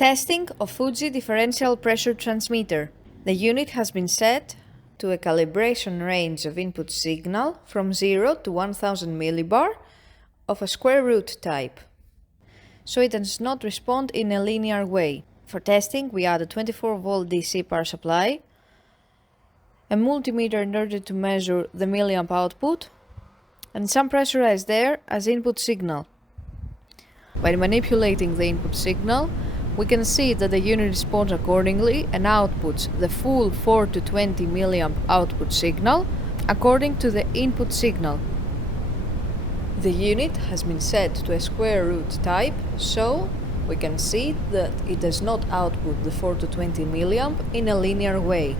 Testing of Fuji Differential Pressure Transmitter. The unit has been set to a calibration range of input signal from 0 to 1000 millibar of a square root type, so it does not respond in a linear way. For testing, we add a 24-volt DC power supply, a multimeter in order to measure the milliamp output, and some pressurized air as input signal. By manipulating the input signal, we can see that the unit responds accordingly and outputs the full 4 to 20 milliamp output signal according to the input signal. The unit has been set to a square root type, so we can see that it does not output the 4 to 20 milliamp in a linear way.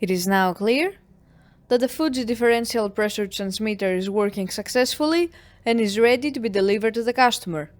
It is now clear that the Fuji differential pressure transmitter is working successfully and is ready to be delivered to the customer.